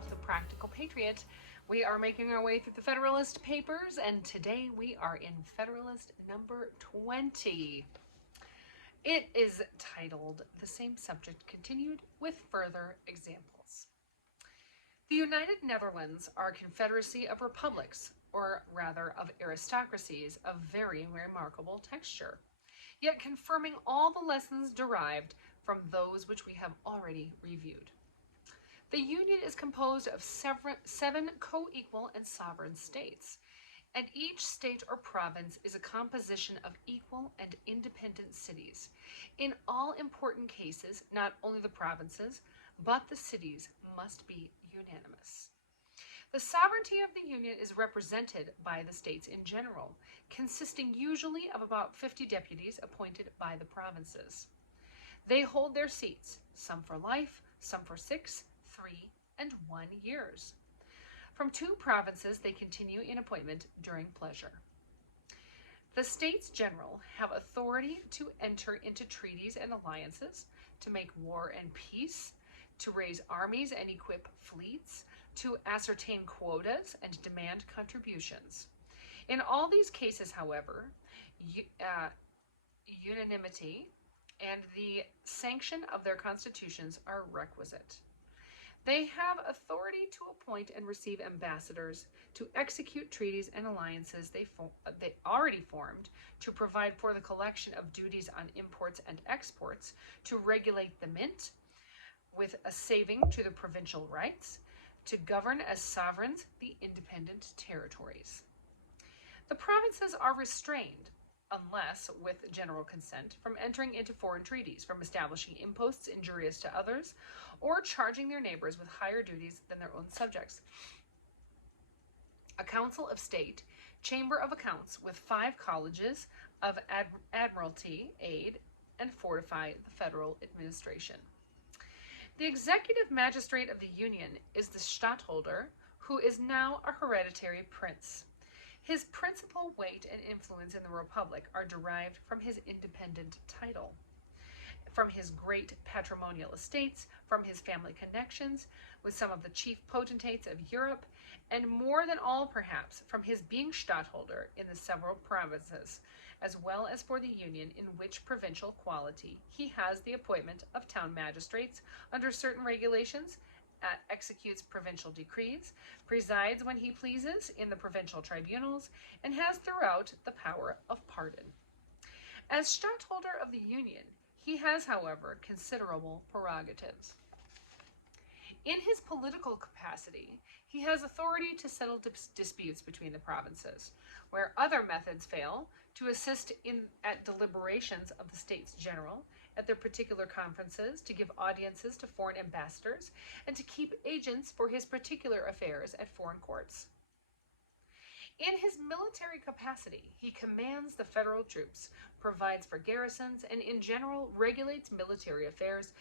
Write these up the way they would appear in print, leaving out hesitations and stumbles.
of the Practical Patriot. We are making our way through the Federalist papers, and today we are in Federalist number 20. It is titled "The Same Subject Continued with Further Examples." The United Netherlands are a confederacy of republics, or rather of aristocracies, of very remarkable texture, yet confirming all the lessons derived from those which we have already reviewed. The Union is composed of seven co-equal and sovereign states, and each state or province is a composition of equal and independent cities. In all important cases, not only the provinces, but the cities must be unanimous. The sovereignty of the Union is represented by the states in general, consisting usually of about 50 deputies appointed by the provinces. They hold their seats, some for life, some for 6, 3, and 1 years. From 2 provinces they continue in appointment during pleasure. The States General have authority to enter into treaties and alliances, to make war and peace, to raise armies and equip fleets, to ascertain quotas and demand contributions. In all these cases, however, unanimity and the sanction of their constitutions are requisite. They have authority to appoint and receive ambassadors, to execute treaties and alliances they already formed, to provide for the collection of duties on imports and exports, to regulate the mint, with a saving to the provincial rights, to govern as sovereigns the independent territories. The provinces are restrained, unless with general consent, from entering into foreign treaties, from establishing imposts injurious to others, or charging their neighbors with higher duties than their own subjects. A Council of State, Chamber of Accounts, with 5 colleges of admiralty aid and fortify the federal administration. The executive magistrate of the Union is the Stadtholder, who is now a hereditary prince. His principal weight and influence in the Republic are derived from his independent title, from his great patrimonial estates, from his family connections with some of the chief potentates of Europe, and more than all, perhaps, from his being Stadtholder in the several provinces, as well as for the Union, in which provincial quality he has the appointment of town magistrates under certain regulations, executes provincial decrees, presides when he pleases in the provincial tribunals, and has throughout the power of pardon. As Stadtholder of the Union, he has, however, considerable prerogatives. In his political capacity, he has authority to settle disputes between the provinces. Where other methods fail, to assist at deliberations of the States General, at their particular conferences, to give audiences to foreign ambassadors, and to keep agents for his particular affairs at foreign courts. In his military capacity, he commands the federal troops, provides for garrisons, and in general regulates military affairs,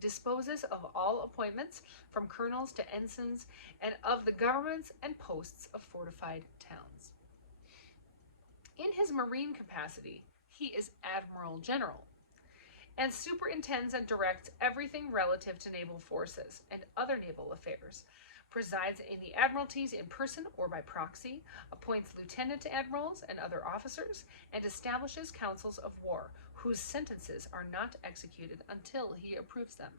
disposes of all appointments from colonels to ensigns, and of the governments and posts of fortified towns. In his marine capacity, he is Admiral General, and superintends and directs everything relative to naval forces and other naval affairs, presides in the admiralties in person or by proxy, appoints lieutenant admirals and other officers, and establishes councils of war, whose sentences are not executed until he approves them.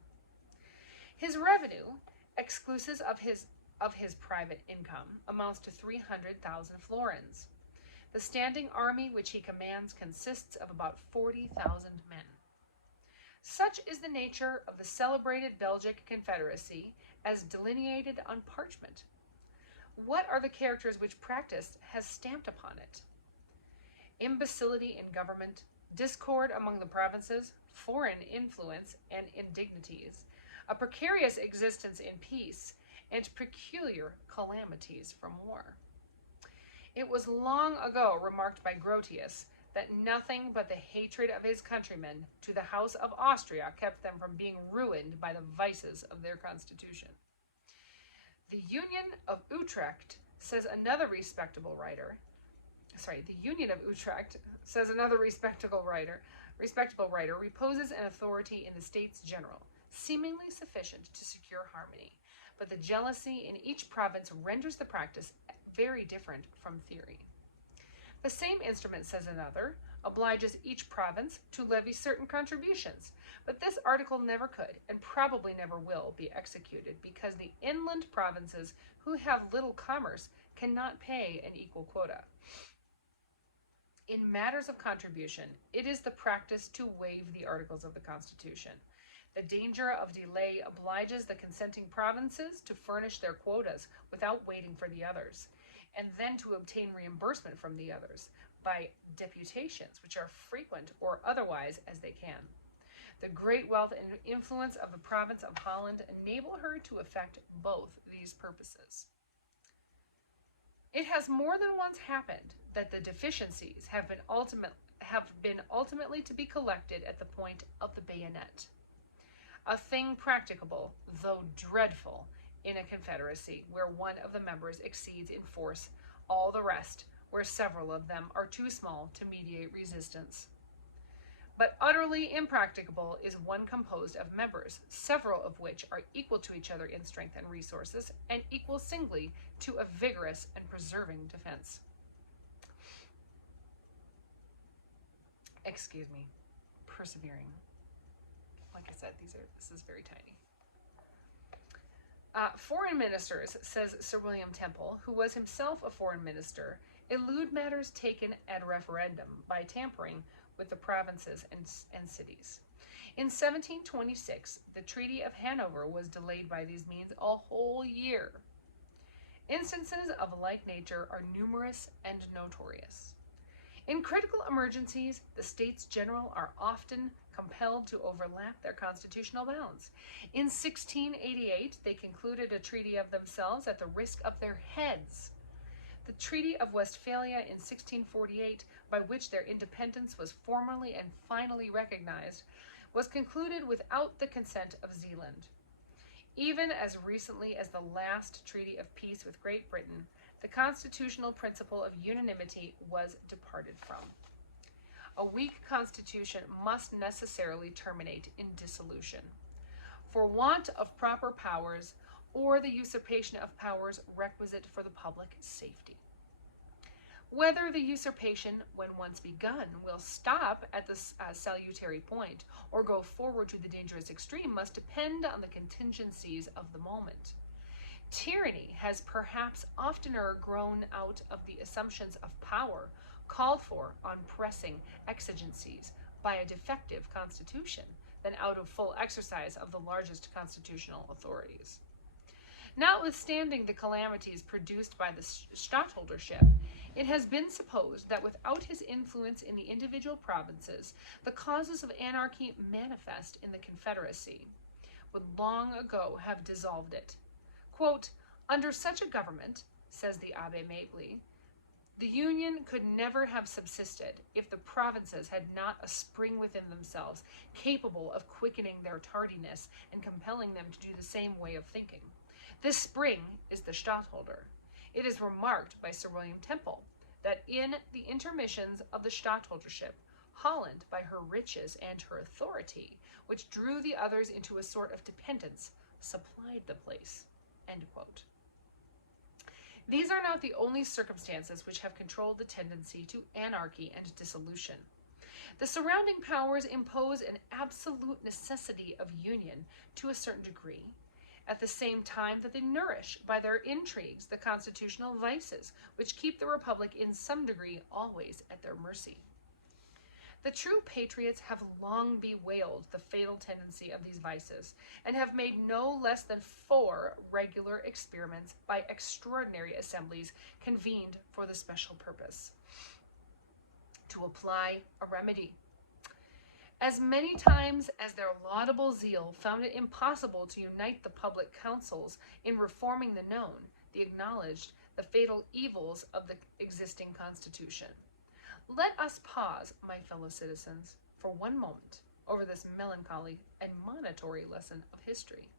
His revenue, exclusive of his private income, amounts to 300,000 florins. The standing army which he commands consists of about 40,000 men. Such is the nature of the celebrated Belgic Confederacy as delineated on parchment. What are the characters which practice has stamped upon it? Imbecility in government, discord among the provinces, foreign influence and indignities, a precarious existence in peace, and peculiar calamities from war. It was long ago remarked by Grotius that nothing but the hatred of his countrymen to the House of Austria kept them from being ruined by the vices of their constitution. The Union of Utrecht, says another respectable writer, reposes an authority in the States General, seemingly sufficient to secure harmony, but the jealousy in each province renders the practice very different from theory. The same instrument, says another, obliges each province to levy certain contributions, but this article never could, and probably never will, be executed, because the inland provinces who have little commerce cannot pay an equal quota. In matters of contribution, it is the practice to waive the articles of the Constitution. The danger of delay obliges the consenting provinces to furnish their quotas without waiting for the others, and then to obtain reimbursement from the others by deputations, which are frequent or otherwise as they can. The great wealth and influence of the province of Holland enable her to effect both these purposes. It has more than once happened that the deficiencies have been ultimately to be collected at the point of the bayonet. A thing practicable, though dreadful, in a confederacy where one of the members exceeds in force all the rest, where several of them are too small to mediate resistance. But utterly impracticable is one composed of members, several of which are equal to each other in strength and resources, and equal singly to a vigorous and preserving defense. Excuse me, persevering. Like I said, this is very tiny. Foreign ministers, says Sir William Temple, who was himself a foreign minister, elude matters taken at referendum by tampering with the provinces and cities. In 1726, the Treaty of Hanover was delayed by these means a whole year. Instances of a like nature are numerous and notorious. In critical emergencies, the States General are often compelled to overlap their constitutional bounds. In 1688, they concluded a treaty of themselves at the risk of their heads. The Treaty of Westphalia in 1648, by which their independence was formally and finally recognized, was concluded without the consent of Zeeland. Even as recently as the last treaty of peace with Great Britain, the constitutional principle of unanimity was departed from. A weak constitution must necessarily terminate in dissolution. For want of proper powers, or the usurpation of powers requisite for the public safety. Whether the usurpation, when once begun, will stop at the salutary point, or go forward to the dangerous extreme, must depend on the contingencies of the moment. Tyranny has perhaps oftener grown out of the assumptions of power called for on pressing exigencies by a defective constitution than out of full exercise of the largest constitutional authorities. Notwithstanding the calamities produced by the stadtholdership, it has been supposed that without his influence in the individual provinces, the causes of anarchy manifest in the Confederacy would long ago have dissolved it. Quote, under such a government, says the Abbé Mabley, the Union could never have subsisted if the provinces had not a spring within themselves capable of quickening their tardiness and compelling them to do the same way of thinking. This spring is the stadtholder. It is remarked by Sir William Temple that in the intermissions of the stadtholdership, Holland, by her riches and her authority, which drew the others into a sort of dependence, supplied the place. End quote. These are not the only circumstances which have controlled the tendency to anarchy and dissolution. The surrounding powers impose an absolute necessity of union to a certain degree, at the same time that they nourish by their intrigues the constitutional vices which keep the republic in some degree always at their mercy. The true patriots have long bewailed the fatal tendency of these vices, and have made no less than 4 regular experiments by extraordinary assemblies convened for the special purpose to apply a remedy. As many times as their laudable zeal found it impossible to unite the public councils in reforming the known, the acknowledged, the fatal evils of the existing constitution. Let us pause, my fellow citizens, for one moment over this melancholy and monitory lesson of history.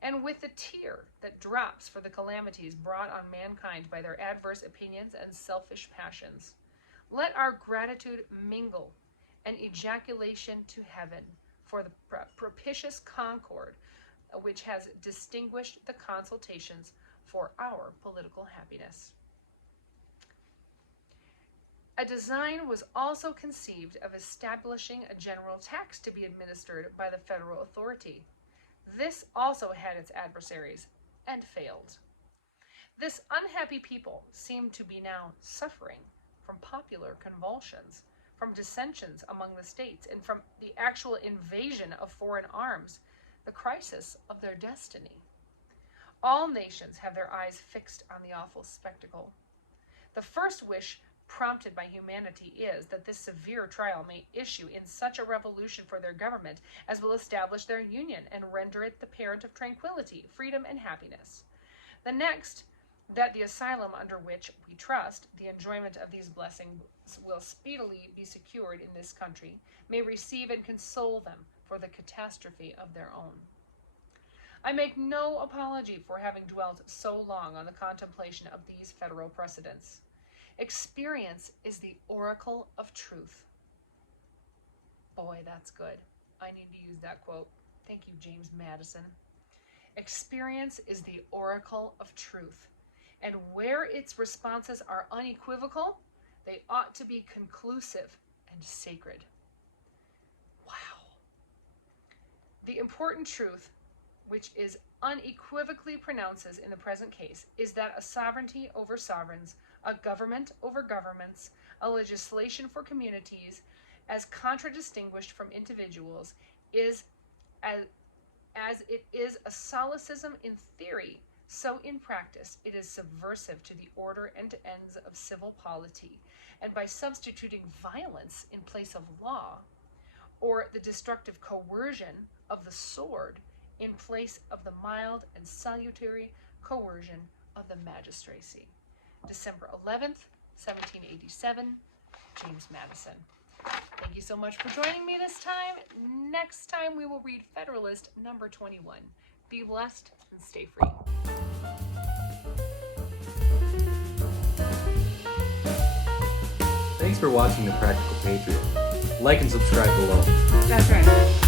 And with the tear that drops for the calamities brought on mankind by their adverse opinions and selfish passions, let our gratitude mingle an ejaculation to heaven for the propitious concord which has distinguished the consultations for our political happiness. A design was also conceived of establishing a general tax to be administered by the federal authority. This also had its adversaries and failed. This unhappy people seemed to be now suffering from popular convulsions, from dissensions among the states, and from the actual invasion of foreign arms, the crisis of their destiny. All nations have their eyes fixed on the awful spectacle. The first wish prompted by humanity is that this severe trial may issue in such a revolution for their government as will establish their union and render it the parent of tranquility, freedom, and happiness. The next, that the asylum under which we trust the enjoyment of these blessings will speedily be secured in this country may receive and console them for the catastrophe of their own. I make no apology for having dwelt so long on the contemplation of these federal precedents. Experience is the oracle of truth. Boy, that's good. I need to use that quote. Thank you, James Madison. Experience is the oracle of truth, and where its responses are unequivocal, they ought to be conclusive and sacred. Wow. The important truth, which is unequivocally pronounces in the present case, is that a sovereignty over sovereigns, a government over governments, a legislation for communities, as contradistinguished from individuals, is as it is a solecism in theory, so in practice it is subversive to the order and ends of civil polity, and by substituting violence in place of law, or the destructive coercion of the sword in place of the mild and salutary coercion of the magistracy. December 11th, 1787, James Madison. Thank you so much for joining me this time. Next time we will read Federalist number 21. Be blessed and stay free. Thanks for watching The Practical Patriot. Like and subscribe below. That's right.